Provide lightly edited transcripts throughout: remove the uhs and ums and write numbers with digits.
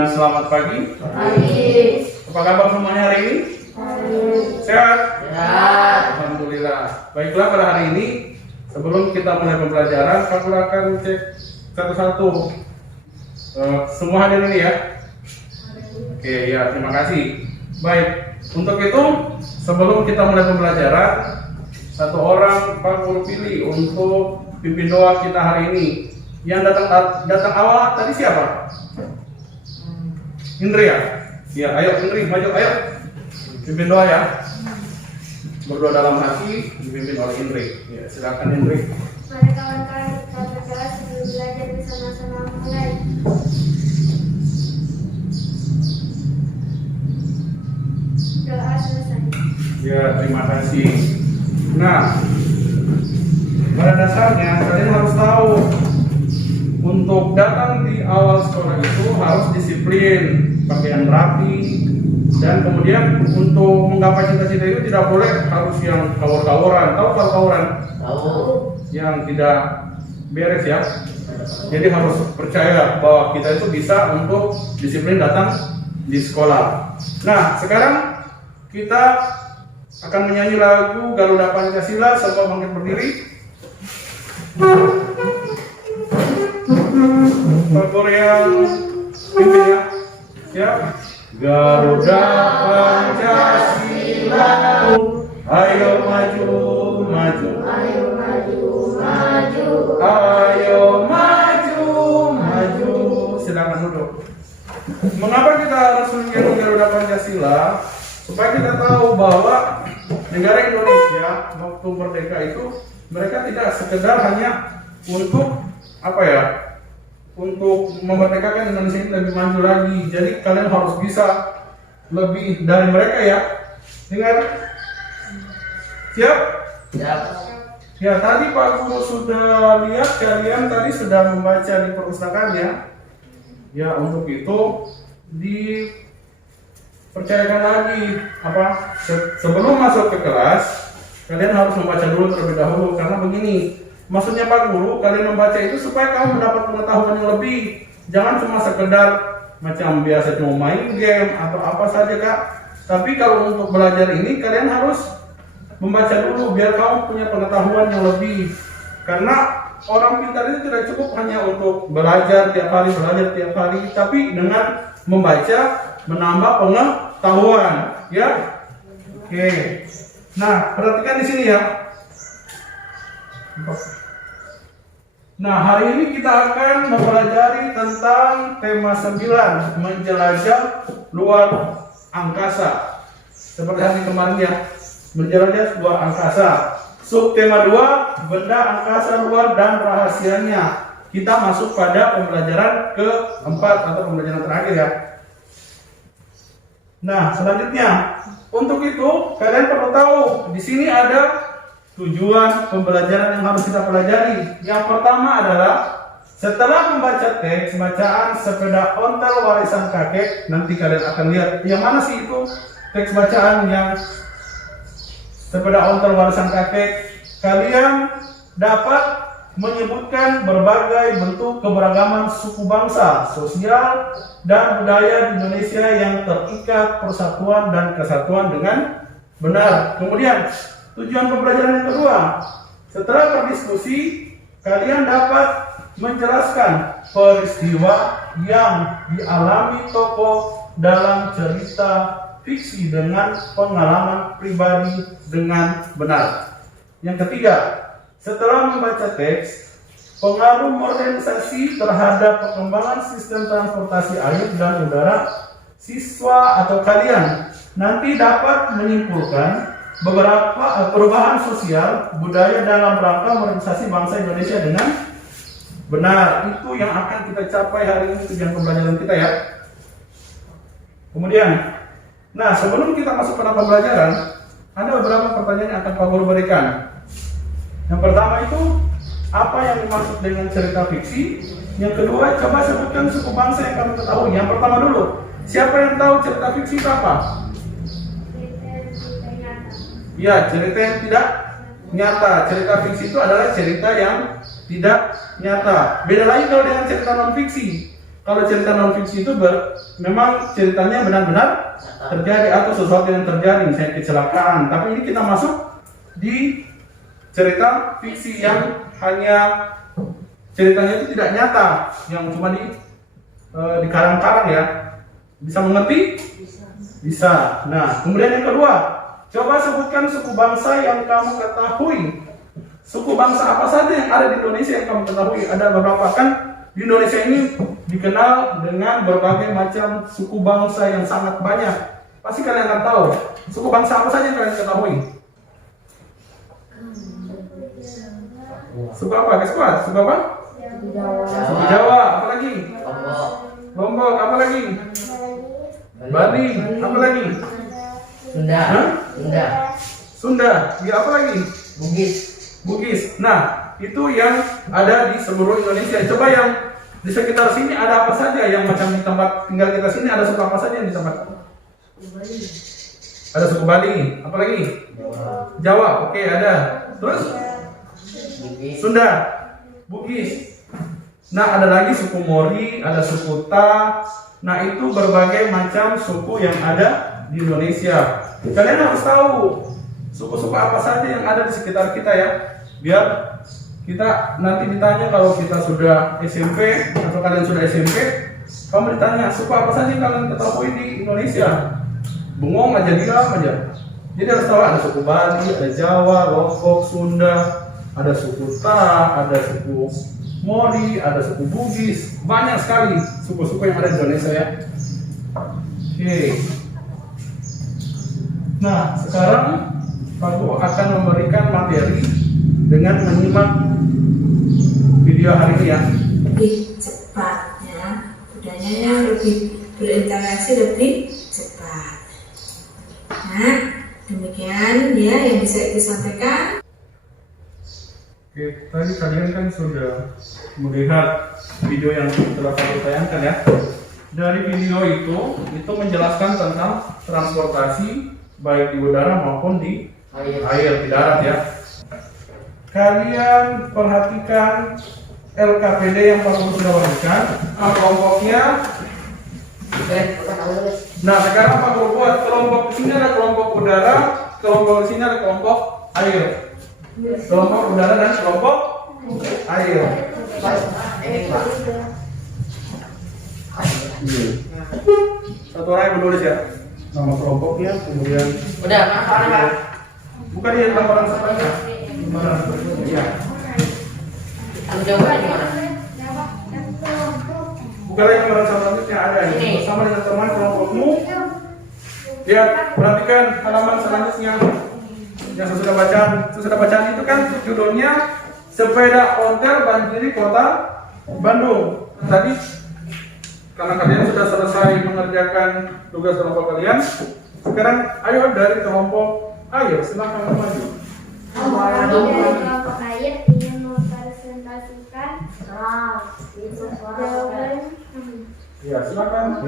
dan selamat pagi. Pagi. Apa kabar semuanya hari ini? Sehat? Sehat. Alhamdulillah. Baiklah, pada hari ini sebelum kita mulai pembelajaran, Pak Guru akan cek satu-satu semua hadir ini ya. Oke ya, terima kasih. Baik, untuk itu sebelum kita mulai pembelajaran, satu orang Pak Guru pilih untuk pimpin doa kita hari ini. Yang datang awal tadi siapa? Indri ya? Ya, ayo Indri, maju, ayo. Pimpin doa ya. Berdoa dalam hati, dipimpin oleh Indri. Ya, silakan Indri. Mari kawan-kawan kita berdoa sebelum belajar bersama-sama mulai. Doa selesai. Ya, terima kasih. Nah, pada dasarnya kalian harus tahu, untuk datang di awal sekolah itu harus disiplin, pakaian rapi, dan kemudian untuk menggapai cita-cita itu tidak boleh harus yang kawur-kawuran. Tahu kawur-kawuran? Tahu. Yang tidak beres ya. Jadi harus percaya bahwa kita itu bisa untuk disiplin datang di sekolah. Nah, sekarang kita akan menyanyi lagu Garuda Pancasila. Semua bangkit berdiri. Pak Guru yang pimpin ya. Siap? Garuda Pancasila, ayo maju, maju, Ayo maju, maju. ayo maju, maju. Silakan duduk. Mengapa kita harus menyanyi Garuda Pancasila? Supaya kita tahu bahwa negara Indonesia waktu merdeka itu mereka tidak sekedar hanya untuk apa ya? Untuk memerdekakan Indonesia ini lebih maju lagi. Jadi kalian harus bisa lebih dari mereka ya. Dengar? Siap? Siap. Ya, tadi Pak Guru sudah lihat kalian tadi sudah membaca di perpustakaan ya. Ya, untuk itu dipercayakan lagi apa? Sebelum masuk ke kelas, kalian harus membaca dulu terlebih dahulu karena begini. Maksudnya Pak Guru, kalian membaca itu supaya kamu mendapat pengetahuan yang lebih. Jangan cuma sekedar macam biasa cuma main game atau apa saja Kak. Tapi kalau untuk belajar ini kalian harus membaca dulu biar kamu punya pengetahuan yang lebih. Karena orang pintar itu tidak cukup hanya untuk belajar tiap hari, tapi dengan membaca menambah pengetahuan, ya. Oke. Nah, perhatikan di sini ya. Nah, hari ini kita akan mempelajari tentang tema 9, menjelajah luar angkasa. Seperti hari kemarin ya, menjelajah luar angkasa. Subtema 2, benda angkasa luar dan rahasianya. Kita masuk pada pembelajaran keempat atau pembelajaran terakhir ya. Nah, selanjutnya, untuk itu kalian perlu tahu di sini ada tujuan pembelajaran yang harus kita pelajari. Yang pertama adalah setelah membaca teks bacaan sepeda ontel warisan kakek, nanti kalian akan lihat yang mana sih itu teks bacaan yang sepeda ontel warisan kakek. Kalian dapat menyebutkan berbagai bentuk keberagaman suku bangsa, sosial, dan budaya di Indonesia yang terikat persatuan dan kesatuan dengan benar. Kemudian tujuan pembelajaran yang kedua, setelah berdiskusi, kalian dapat menjelaskan peristiwa yang dialami tokoh dalam cerita fiksi dengan pengalaman pribadi dengan benar. Yang ketiga, setelah membaca teks, pengaruh modernisasi terhadap perkembangan sistem transportasi air dan udara, siswa atau kalian nanti dapat menyimpulkan beberapa perubahan sosial budaya dalam rangka modernisasi bangsa Indonesia dengan benar. Itu yang akan kita capai hari ini, tujuan pembelajaran kita ya. Kemudian, nah sebelum kita masuk pada pembelajaran, ada beberapa pertanyaan yang akan Pak Guru berikan. Yang pertama itu, apa yang dimaksud dengan cerita fiksi? Yang kedua, coba sebutkan suku bangsa yang kamu ketahui. Yang pertama dulu, siapa yang tahu cerita fiksi itu apa? Ya, cerita yang tidak nyata. Cerita fiksi itu adalah cerita yang tidak nyata. Beda lagi kalau dengan cerita non fiksi. kalau cerita non fiksi itu memang ceritanya benar-benar terjadi atau sesuatu yang terjadi, misalnya kecelakaan. Tapi ini kita masuk di cerita fiksi yang hanya ceritanya itu tidak nyata, yang cuma dikarang-karang ya. Bisa mengerti? Bisa. Nah, kemudian yang kedua, coba sebutkan suku bangsa yang kamu ketahui. Suku bangsa apa saja yang ada di Indonesia yang kamu ketahui? Ada beberapa kan. Di Indonesia ini dikenal dengan berbagai macam suku bangsa yang sangat banyak. Pasti kalian akan tahu. Suku bangsa apa saja yang kalian ketahui? Suku apa? Guys, kuat? Suku apa? Suku Jawa. Apa lagi? Lombok. Apa lagi? Bali. Apa lagi? Sunda. Hah? Sunda. Sunda. Ya, apa lagi? Bugis. Nah, itu yang ada di seluruh Indonesia. Coba yang di sekitar sini ada apa saja yang macam di tempat tinggal kita sini, ada suku apa saja yang di tempat? Ada suku Bali. Apa lagi? Jawa. Oke, ada. Terus? Sunda. Bugis. Nah, ada lagi suku Mori, ada suku Ta. Nah, itu berbagai macam suku yang ada di Indonesia. Kalian harus tahu suku-suku apa saja yang ada di sekitar kita ya, biar kita nanti ditanya kalau kita sudah SMP atau kalian sudah SMP, kamu ditanya suku apa saja yang kalian ketahui di Indonesia, bengong aja, diam aja. Jadi harus tahu ada suku Bali, ada Jawa, Lombok, Sunda, ada suku Ta, ada suku Mori, ada suku Bugis, banyak sekali suku-suku yang ada di Indonesia ya. Oke. Nah, sekarang Pak Guru akan memberikan materi dengan menyimak video hari ini ya. Lebih cepat ya, budayanya lebih berinteraksi lebih cepat. Nah, demikian dia yang bisa disampaikan. Oke, tadi kalian kan sudah melihat video yang telah saya tayangkan ya. Dari video itu menjelaskan tentang transportasi baik di udara maupun di air, di darat ya. Kalian perhatikan LKPD yang Pak Guru sudah berikan, kelompoknya. Nah, sekarang Pak Guru buat kelompok di sini ada kelompok udara, kelompok di sini ada kelompok air. Kelompok udara dan kelompok air. Satu orang yang menulis ya, nama kelompoknya, kemudian Udah, mana? bukan dia laporan sebenarnya. Gimana? Iya. Jawabannya gimana? Bukan lagi laporan selanjutnya ada ini bersama dengan teman kelompokmu. Lihat, perhatikan halaman selanjutnya yang sesudah bacaan itu kan judulnya sepeda ontel banjiri kota Bandung. Tadi karena kalian sudah selesai mengerjakan tugas kelompok kalian, sekarang ayo dari kelompok air, silakan maju. Dari kelompok air ingin mempresentasikan jawaban Ya, silakan.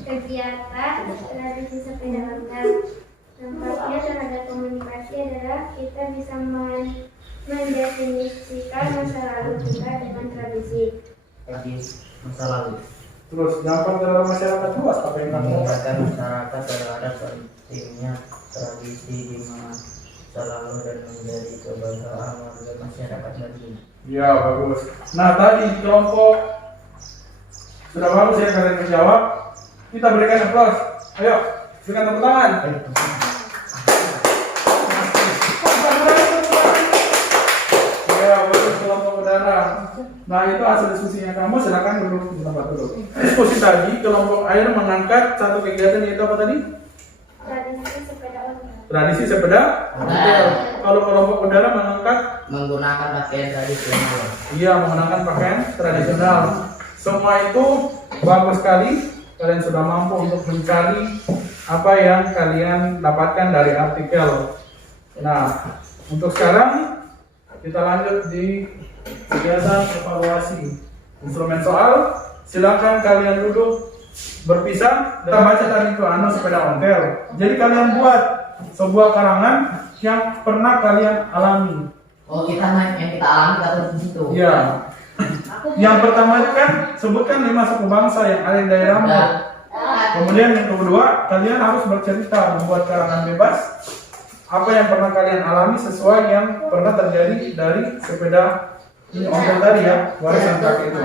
kegiatan tradisi sepeda ontel. Dampaknya terhadap komunikasi adalah kita bisa mendefinisikan masa lalu kita dengan tradisi. Masa lalu. Terus dampak terhadap masyarakat luas apa yang kamu Mengingatkan masyarakat terhadap pentingnya tradisi di masa lalu dan menjadi kebanggaan warga masyarakat lagi. Ya, bagus. Nah, tadi di kelompok sudah bagus ya kalian menjawab. Kita berikan aplaus. Ayo, berikan tepuk tangan. Ya, bagus kelompok udara. Nah, itu hasil diskusinya kamu. Silakan duduk di tempat dulu. Diskusi tadi kelompok air mengangkat satu kegiatan yaitu apa tadi? Tradisi sepeda ontel. Tradisi sepeda ontel. Kalau kelompok udara mengangkat Menggunakan pakaian tradisional. iya, menggunakan pakaian tradisional. Semua itu bagus sekali. Kalian sudah mampu untuk mencari apa yang kalian dapatkan dari artikel. Nah, untuk sekarang kita lanjut di kegiatan evaluasi instrumen soal. Silakan kalian duduk berpisah. Kita baca tadi itu sepeda ontel. Jadi kalian buat sebuah karangan yang pernah kalian alami. Oh, kita yang kita alami kita tulis di situ. Iya. Yang pertama itu kan sebutkan 5 suku bangsa yang ada di daerahmu. Kemudian yang kedua, kalian harus bercerita membuat karangan bebas apa yang pernah kalian alami sesuai yang pernah terjadi dari sepeda ini ontel tadi ya, warisan kakek itu.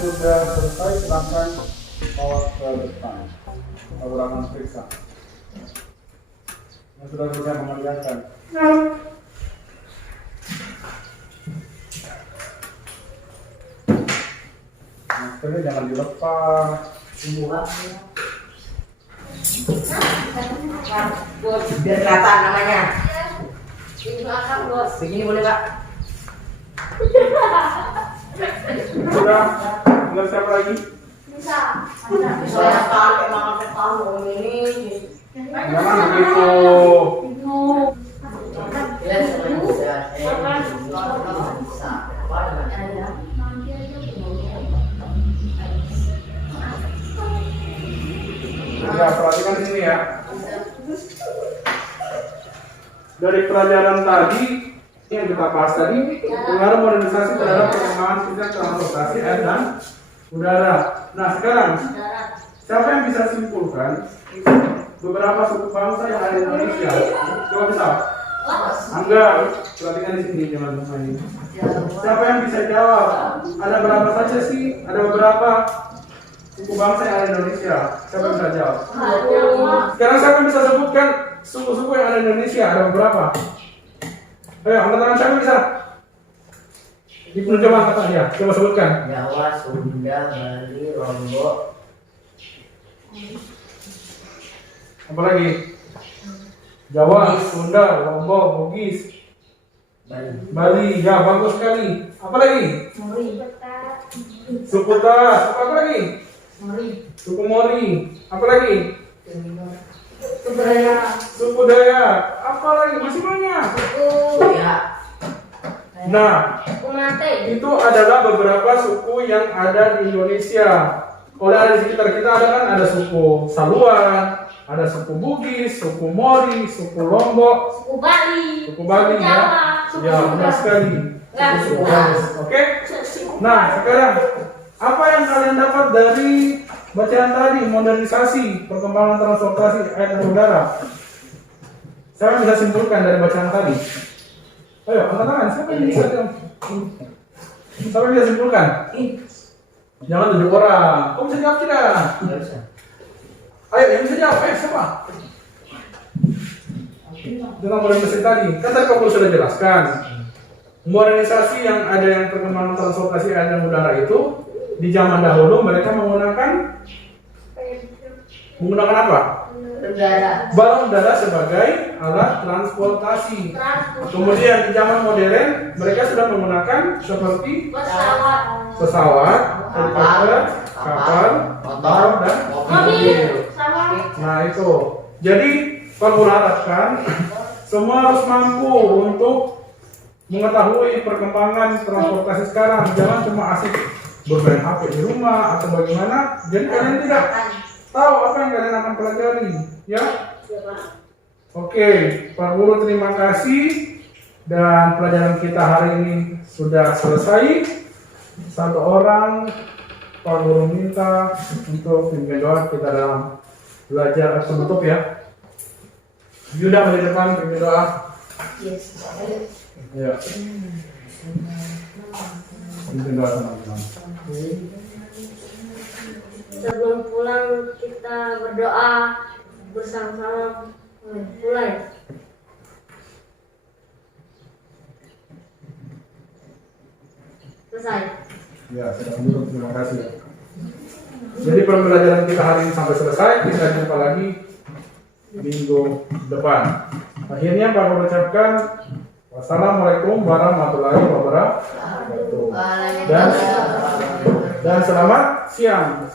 Sudah selesai, silakan bawa ke depan. Ulangan periksa. Yang sudah selesai mengerjakan. Maskernya jangan dilepas. Biar kelihatan namanya. Begini boleh Kak? Sudah, tinggal siapa lagi? Saya pakai makan tahu ini. Jangan begitu. Ya, perhatikan di sini ya. Dari pelajaran tadi yang kita bahas tadi, pengaruh modernisasi terhadap perkembangan sistem transportasi air dan udara. Nah sekarang, siapa yang bisa simpulkan beberapa suku bangsa yang ada di Indonesia? Coba bisa. Angga, perhatikan di sini jangan lupa ini. Siapa yang bisa jawab? Ada berapa saja sih? Ada beberapa suku bangsa yang ada di Indonesia. Siapa yang bisa jawab? Sekarang siapa yang bisa sebutkan suku-suku yang ada di Indonesia? Ada beberapa. Ayo, angkat tangan siapa bisa? Ibnu coba angkat tangan ya, coba sebutkan. Jawa, Sunda, Bali, Lombok. Apa lagi? Jawa, Sunda, Lombok, Bugis, Bali. Ya, bagus sekali. Apa lagi? Suku Tas. Apa lagi? Suku Mori. Apa lagi? Suku Dayak. Apa lagi? Masih banyak. Ya. Nah, itu adalah beberapa suku yang ada di Indonesia. Oleh ada di sekitar kita ada kan ada suku Saluan, ada suku Bugis, suku Mori, suku Lombok, Suku Bali. suku Bali ya. Ya, benar sekali. Suku Bali. Oke? Nah, sekarang apa yang kalian dapat dari bacaan tadi, modernisasi, perkembangan transportasi air dan udara? Saya bisa simpulkan dari bacaan tadi. Ayo, angkat tangan. Siapa yang bisa jawab? Siapa yang bisa simpulkan? Jangan tunjuk orang. Kau bisa jawab tidak? Nggak bisa. Ayo, yang bisa jawab. Ayo, siapa? Dengan modernisasi tadi, kan tadi kamu sudah jelaskan. Modernisasi yang ada yang perkembangan transportasi air dan udara itu di zaman dahulu mereka menggunakan apa? Balon udara sebagai alat transportasi. Kemudian di zaman modern mereka sudah menggunakan seperti pesawat, helikopter, kapal, motor, dan mobil. Nah itu. Jadi perlu harapkan semua harus mampu untuk mengetahui perkembangan transportasi sekarang. Jangan cuma asik bermain HP di rumah atau bagaimana. Jadi kalian tidak tahu apa yang kalian akan pelajari, ya? Oke, Pak Guru terima kasih dan pelajaran kita hari ini sudah selesai. Satu orang Pak Guru minta untuk pimpin doa kita dalam belajar penutup ya. Yuda mari depan pimpin doa. Ya. Pimpin doa teman-teman. Sebelum pulang kita berdoa. bersama-sama mulai. Selesai. Ya, sudah dulu. Terima kasih. Jadi pembelajaran kita hari ini sampai selesai. Kita jumpa lagi minggu depan. Akhirnya Pak mengucapkan wassalamualaikum warahmatullahi wabarakatuh. Dan selamat siang.